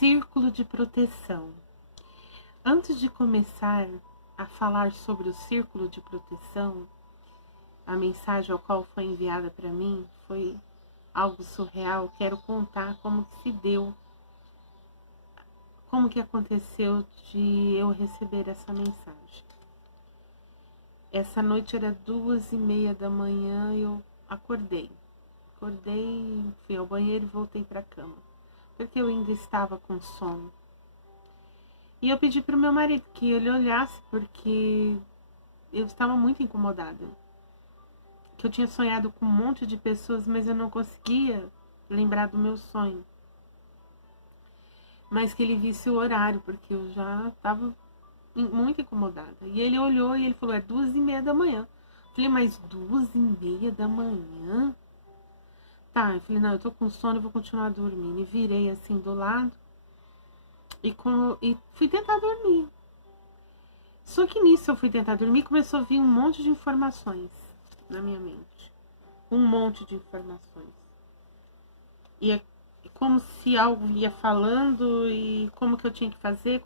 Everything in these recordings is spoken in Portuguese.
Círculo de proteção. Antes de começar a falar sobre o círculo de proteção, a mensagem ao qual foi enviada para mim foi algo surreal. Quero contar como que se deu, como que aconteceu de eu receber essa mensagem. Essa noite era 2:30 da manhã e eu acordei, fui ao banheiro e voltei para a cama, porque eu ainda estava com sono. E eu pedi para o meu marido que ele olhasse, porque eu estava muito incomodada. Que eu tinha sonhado com um monte de pessoas, mas eu não conseguia lembrar do meu sonho. Mas que ele visse o horário, porque eu já estava muito incomodada. E ele olhou e ele falou, é 2:30 da manhã. Eu falei, mas 2:30 da manhã? Tá, eu falei, não, eu tô com sono, eu vou continuar dormindo. E virei assim do lado e fui tentar dormir. Só que nisso eu fui tentar dormir, começou a vir um monte de informações na minha mente. Um monte de informações. E é como se algo ia falando e como que eu tinha que fazer,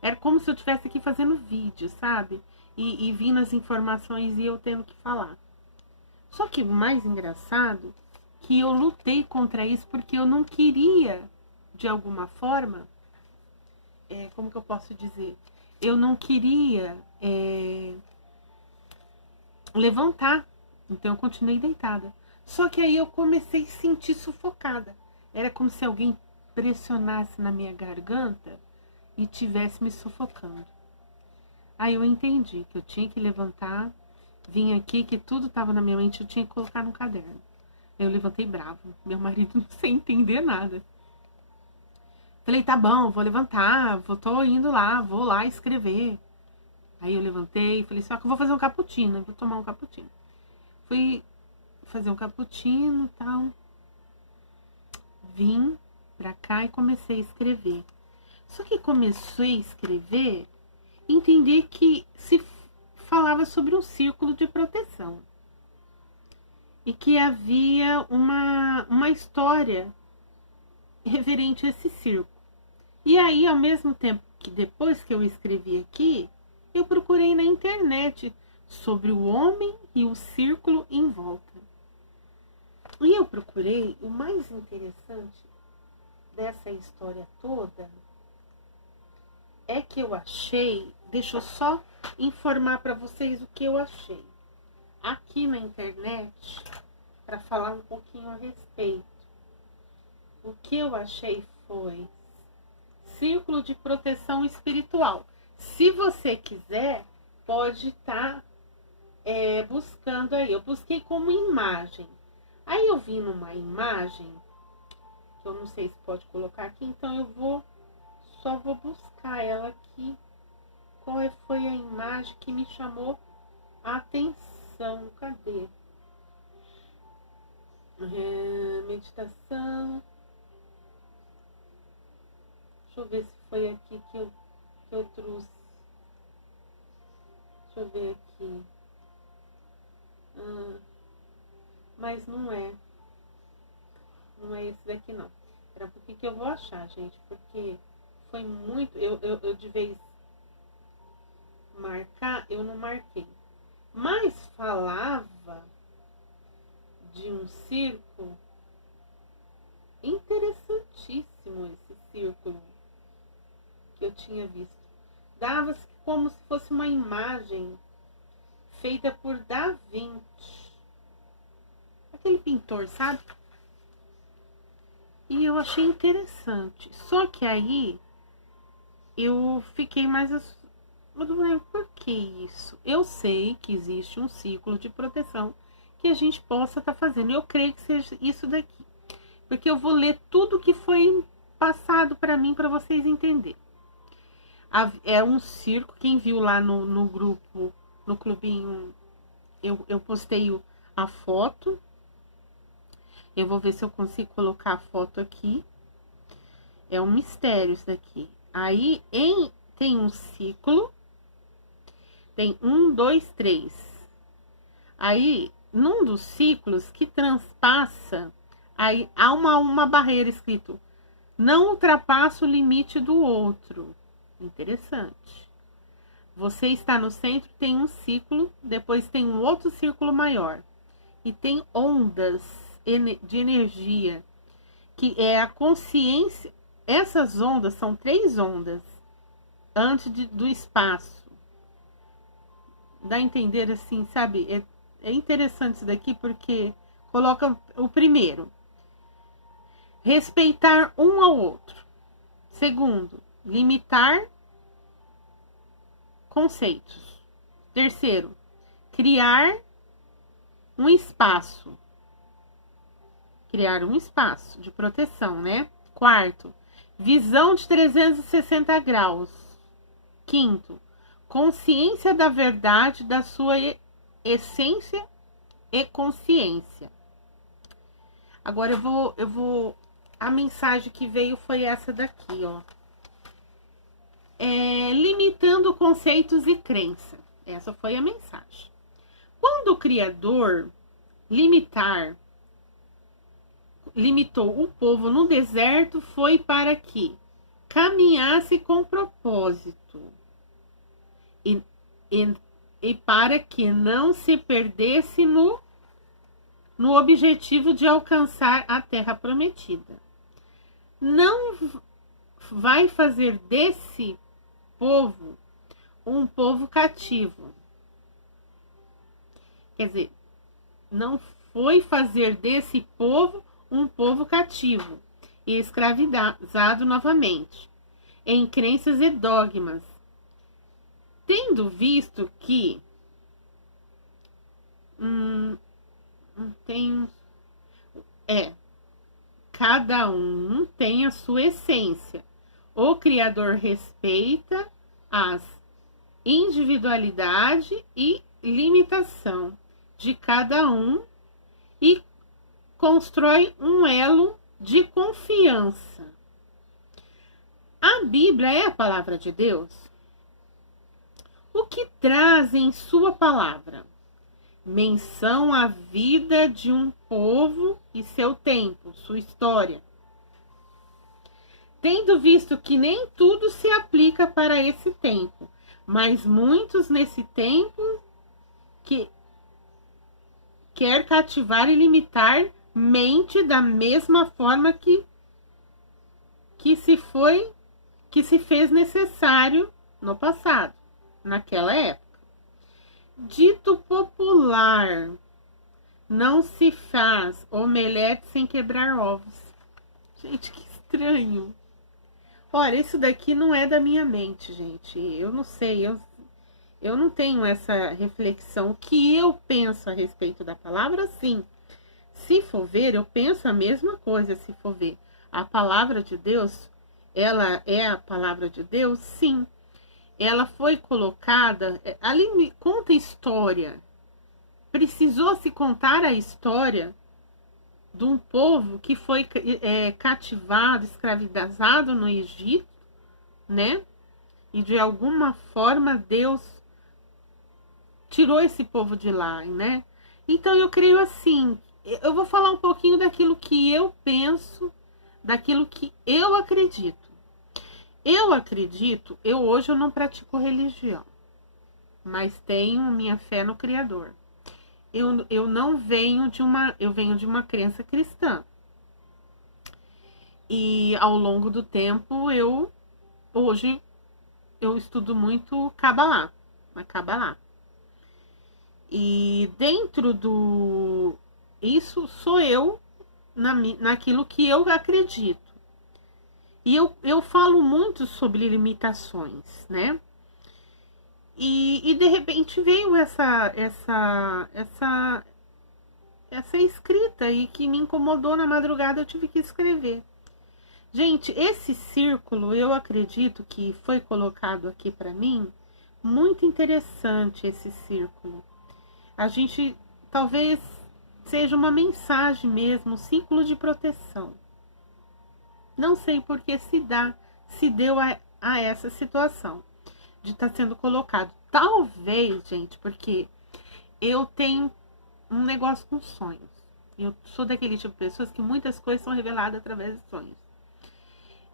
era como se eu estivesse aqui fazendo vídeo, sabe? E vindo as informações e eu tendo que falar. Só que o mais engraçado, que eu lutei contra isso porque eu não queria, de alguma forma, como que eu posso dizer? Eu não queria levantar, então eu continuei deitada. Só que aí eu comecei a sentir sufocada. Era como se alguém pressionasse na minha garganta e tivesse me sufocando. Aí eu entendi que eu tinha que levantar, vim aqui, que tudo estava na minha mente, eu tinha que colocar no caderno. Eu levantei bravo, meu marido não sem entender nada. Falei, tá bom, vou levantar, tô indo lá, vou lá escrever. Aí eu levantei e falei, só que eu vou fazer um cappuccino, vou tomar um cappuccino. Fui fazer um cappuccino e tal. Vim pra cá e comecei a escrever. Só que comecei a escrever, entendi que se falava sobre um círculo de proteção. E que havia uma história referente a esse círculo. E aí, ao mesmo tempo que depois que eu escrevi aqui, eu procurei na internet sobre o homem e o círculo em volta. E eu procurei, o mais interessante dessa história toda é que eu achei, deixa eu só informar para vocês o que eu achei aqui na internet, para falar um pouquinho a respeito. O que eu achei foi círculo de proteção espiritual. Se você quiser, pode estar buscando aí. Eu busquei como imagem. Aí eu vi numa imagem, que eu não sei se pode colocar aqui, então eu só vou buscar ela aqui. Qual foi a imagem que me chamou a atenção? Cadê? Meditação. Deixa eu ver se foi aqui que eu trouxe. Deixa eu ver aqui. Mas não é. Não é esse daqui, não. Era por que eu vou achar, gente? Porque foi muito... Eu de vez marcar, eu não marquei. Mas falava de um círculo interessantíssimo, esse círculo que eu tinha visto. Dava-se como se fosse uma imagem feita por Da Vinci. Aquele pintor, sabe? E eu achei interessante. Só que aí eu fiquei mais... Por que isso? Eu sei que existe um ciclo de proteção que a gente possa estar fazendo. Eu creio que seja isso daqui. Porque eu vou ler tudo que foi passado para mim, para vocês entenderem. É um círculo, quem viu lá no grupo, no clubinho, eu postei a foto. Eu vou ver se eu consigo colocar a foto aqui. É um mistério isso daqui. Aí tem um ciclo. Tem 1, 2, 3. Aí, num dos ciclos que transpassa, aí há uma barreira escrito Não ultrapassa o limite do outro. Interessante. Você está no centro, tem um círculo, depois tem um outro círculo maior. E tem ondas de energia, que é a consciência. Essas ondas são 3 ondas antes do espaço. Dá a entender assim, sabe? É interessante isso daqui porque coloca o primeiro. Respeitar um ao outro. Segundo, limitar conceitos. Terceiro, criar um espaço. Criar um espaço de proteção, né? Quarto, visão de 360 graus. Quinto, consciência da verdade, da sua essência e consciência. Agora eu vou a mensagem que veio foi essa daqui, ó. Limitando conceitos e crença. Essa foi a mensagem. Quando o Criador limitou o povo no deserto, foi para que caminhasse com propósito e para que não se perdesse no objetivo de alcançar a terra prometida. Não vai fazer desse povo um povo cativo. Quer dizer, não foi fazer desse povo um povo cativo e escravizado novamente em crenças e dogmas, tendo visto que cada um tem a sua essência. O Criador respeita as individualidade e limitação de cada um e constrói um elo de confiança. A Bíblia é a palavra de Deus? O que traz em sua palavra? Menção à vida de um povo e seu tempo, sua história. Tendo visto que nem tudo se aplica para esse tempo, mas muitos nesse tempo que quer cativar e limitar mente da mesma forma que se fez necessário no passado, naquela época. Dito popular, não se faz omelete sem quebrar ovos. Gente, que estranho. Olha, isso daqui não é da minha mente, gente. Eu não sei, eu não tenho essa reflexão. O que eu penso a respeito da palavra, sim. Se for ver, eu penso a mesma coisa, se for ver. A palavra de Deus, ela é a palavra de Deus, sim. Ela foi colocada, ali conta história. Precisou se contar a história de um povo que foi cativado, escravizado no Egito, né? E de alguma forma Deus tirou esse povo de lá, né? Então eu creio assim, eu vou falar um pouquinho daquilo que eu penso, daquilo que eu acredito. Hoje eu não pratico religião, mas tenho minha fé no Criador. Eu não venho eu venho de uma crença cristã. E ao longo do tempo, hoje eu estudo muito Kabbalah. E dentro isso sou eu naquilo que eu acredito. E eu falo muito sobre limitações, né? E de repente veio essa escrita aí que me incomodou na madrugada, eu tive que escrever. Gente, esse círculo, eu acredito que foi colocado aqui para mim, muito interessante esse círculo. A gente, talvez seja uma mensagem mesmo, um círculo de proteção. Não sei por que se deu a essa situação de estar sendo colocado. Talvez, gente, porque eu tenho um negócio com sonhos. Eu sou daquele tipo de pessoas que muitas coisas são reveladas através de sonhos.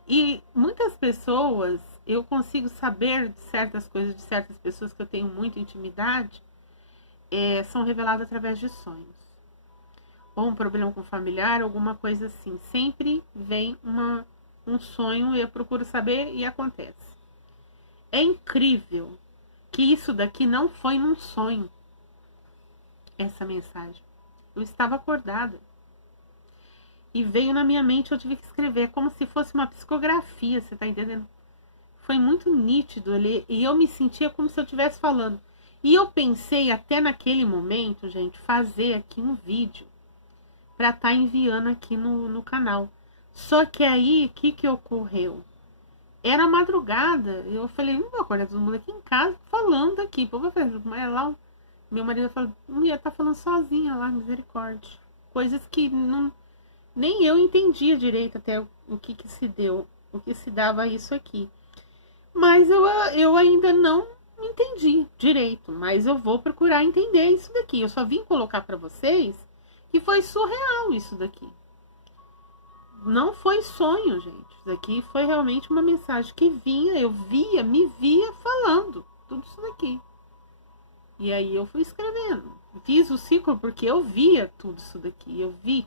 E muitas pessoas, eu consigo saber de certas coisas de certas pessoas que eu tenho muita intimidade, são reveladas através de sonhos. Ou um problema com familiar, alguma coisa assim. Sempre vem um sonho e eu procuro saber e acontece. É incrível que isso daqui não foi num sonho, essa mensagem. Eu estava acordada. E veio na minha mente, eu tive que escrever, como se fosse uma psicografia, você tá entendendo? Foi muito nítido ali, e eu me sentia como se eu estivesse falando. E eu pensei até naquele momento, gente, fazer aqui um vídeo para estar enviando aqui no canal. Só que aí, o que ocorreu? Era madrugada, eu falei, não vou acordar todo mundo aqui em casa falando aqui. Pô, mas lá, meu marido falou, mulher tá falando sozinha lá, misericórdia. Coisas que não, nem eu entendia direito até o que se deu, o que se dava isso aqui. Mas eu ainda não entendi direito, mas eu vou procurar entender isso daqui. Eu só vim colocar para vocês que foi surreal isso daqui. Não foi sonho, gente. Isso daqui foi realmente uma mensagem que vinha, eu via, me via falando tudo isso daqui. E aí eu fui escrevendo. Fiz o ciclo porque eu via tudo isso daqui, eu vi.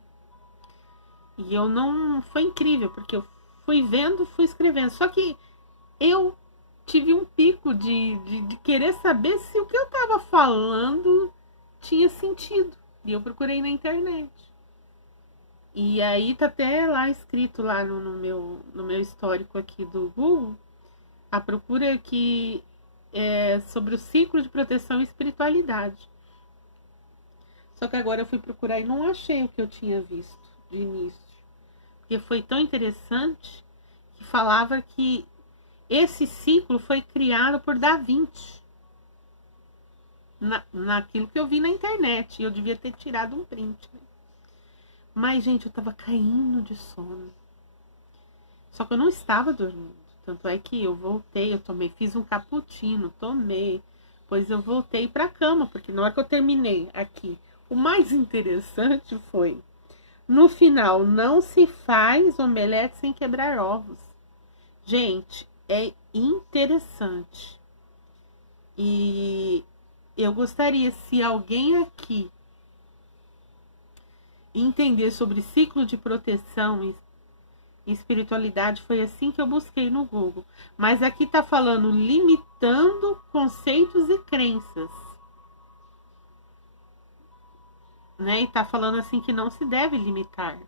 E eu não... Foi incrível, porque eu fui vendo, fui escrevendo. Só que eu tive um pico de querer saber se o que eu estava falando tinha sentido. E eu procurei na internet. E aí tá até lá escrito lá no meu histórico aqui do Google, a procura que é sobre o ciclo de proteção e espiritualidade. Só que agora eu fui procurar e não achei o que eu tinha visto de início. Porque foi tão interessante que falava que esse ciclo foi criado por Da Vinci. Naquilo que eu vi na internet. Eu devia ter tirado um print. Né? Mas, gente, eu tava caindo de sono. Só que eu não estava dormindo. Tanto é que eu voltei, eu tomei, fiz um cappuccino, tomei. Pois eu voltei pra cama, porque na hora que eu terminei aqui, o mais interessante foi, no final, não se faz omelete sem quebrar ovos. Gente, é interessante. E eu gostaria, se alguém aqui entender sobre ciclo de proteção e espiritualidade, foi assim que eu busquei no Google. Mas aqui tá falando limitando conceitos e crenças. Né? E tá falando assim que não se deve limitar.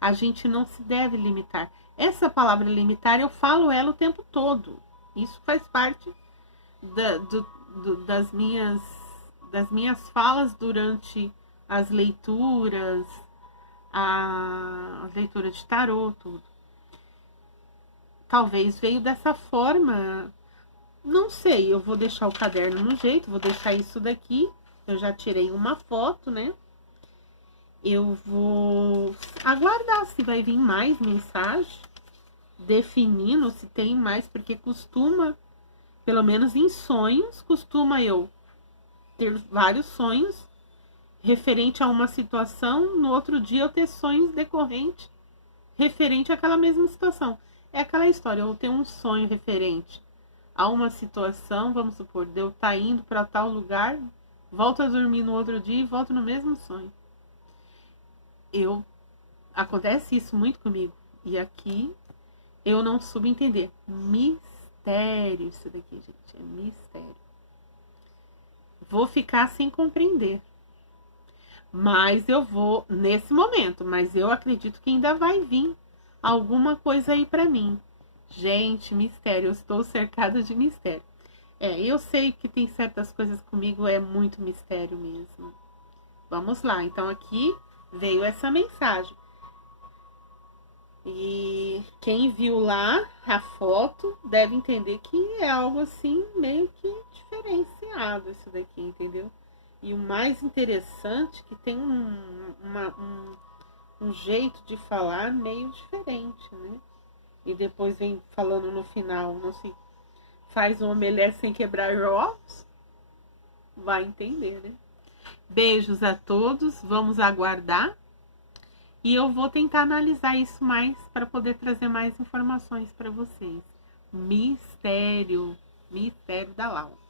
A gente não se deve limitar. Essa palavra limitar, eu falo ela o tempo todo. Isso faz parte das minhas falas durante as leituras, a leitura de tarô, tudo. Talvez veio dessa forma, não sei, eu vou deixar o caderno no jeito, vou deixar isso daqui, eu já tirei uma foto, né? Eu vou aguardar se vai vir mais mensagem, definindo se tem mais, porque costuma, pelo menos em sonhos, costuma eu ter vários sonhos referente a uma situação, no outro dia eu ter sonhos decorrentes referente àquela mesma situação. É aquela história, eu tenho um sonho referente a uma situação, vamos supor, de eu estar indo para tal lugar, volto a dormir no outro dia e volto no mesmo sonho. Acontece isso muito comigo. E aqui eu não soube entender. Mistério isso daqui, gente. É mistério. Vou ficar sem compreender. Mas eu vou, nesse momento, mas eu acredito que ainda vai vir alguma coisa aí pra mim. Gente, mistério. Eu estou cercada de mistério. Eu sei que tem certas coisas comigo, é muito mistério mesmo. Vamos lá. Então aqui veio essa mensagem. E quem viu lá a foto deve entender que é algo assim meio que diferenciado isso daqui, entendeu? E o mais interessante é que tem um jeito de falar meio diferente, né? E depois vem falando no final, não se faz um omelete sem quebrar ovos, vai entender, né? Beijos a todos, vamos aguardar. E eu vou tentar analisar isso mais para poder trazer mais informações para vocês. Mistério da Lau.